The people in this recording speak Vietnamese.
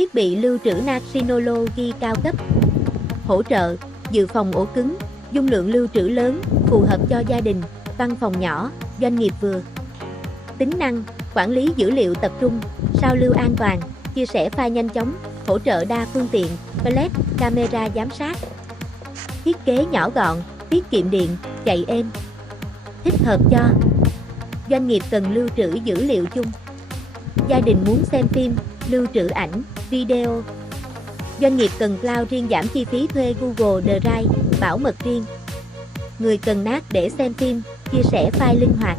Thiết bị lưu trữ Synology cao cấp. Hỗ trợ, dự phòng ổ cứng, dung lượng lưu trữ lớn, phù hợp cho gia đình, văn phòng nhỏ, doanh nghiệp vừa. Tính năng, quản lý dữ liệu tập trung, sao lưu an toàn, chia sẻ file nhanh chóng, hỗ trợ đa phương tiện, flash, camera giám sát. Thiết kế nhỏ gọn, tiết kiệm điện, chạy êm. Thích hợp cho doanh nghiệp cần lưu trữ dữ liệu chung. Gia đình muốn xem phim, lưu trữ ảnh, video. Doanh nghiệp cần cloud riêng giảm chi phí thuê Google Drive, bảo mật riêng. Người cần NAS để xem phim, chia sẻ file linh hoạt.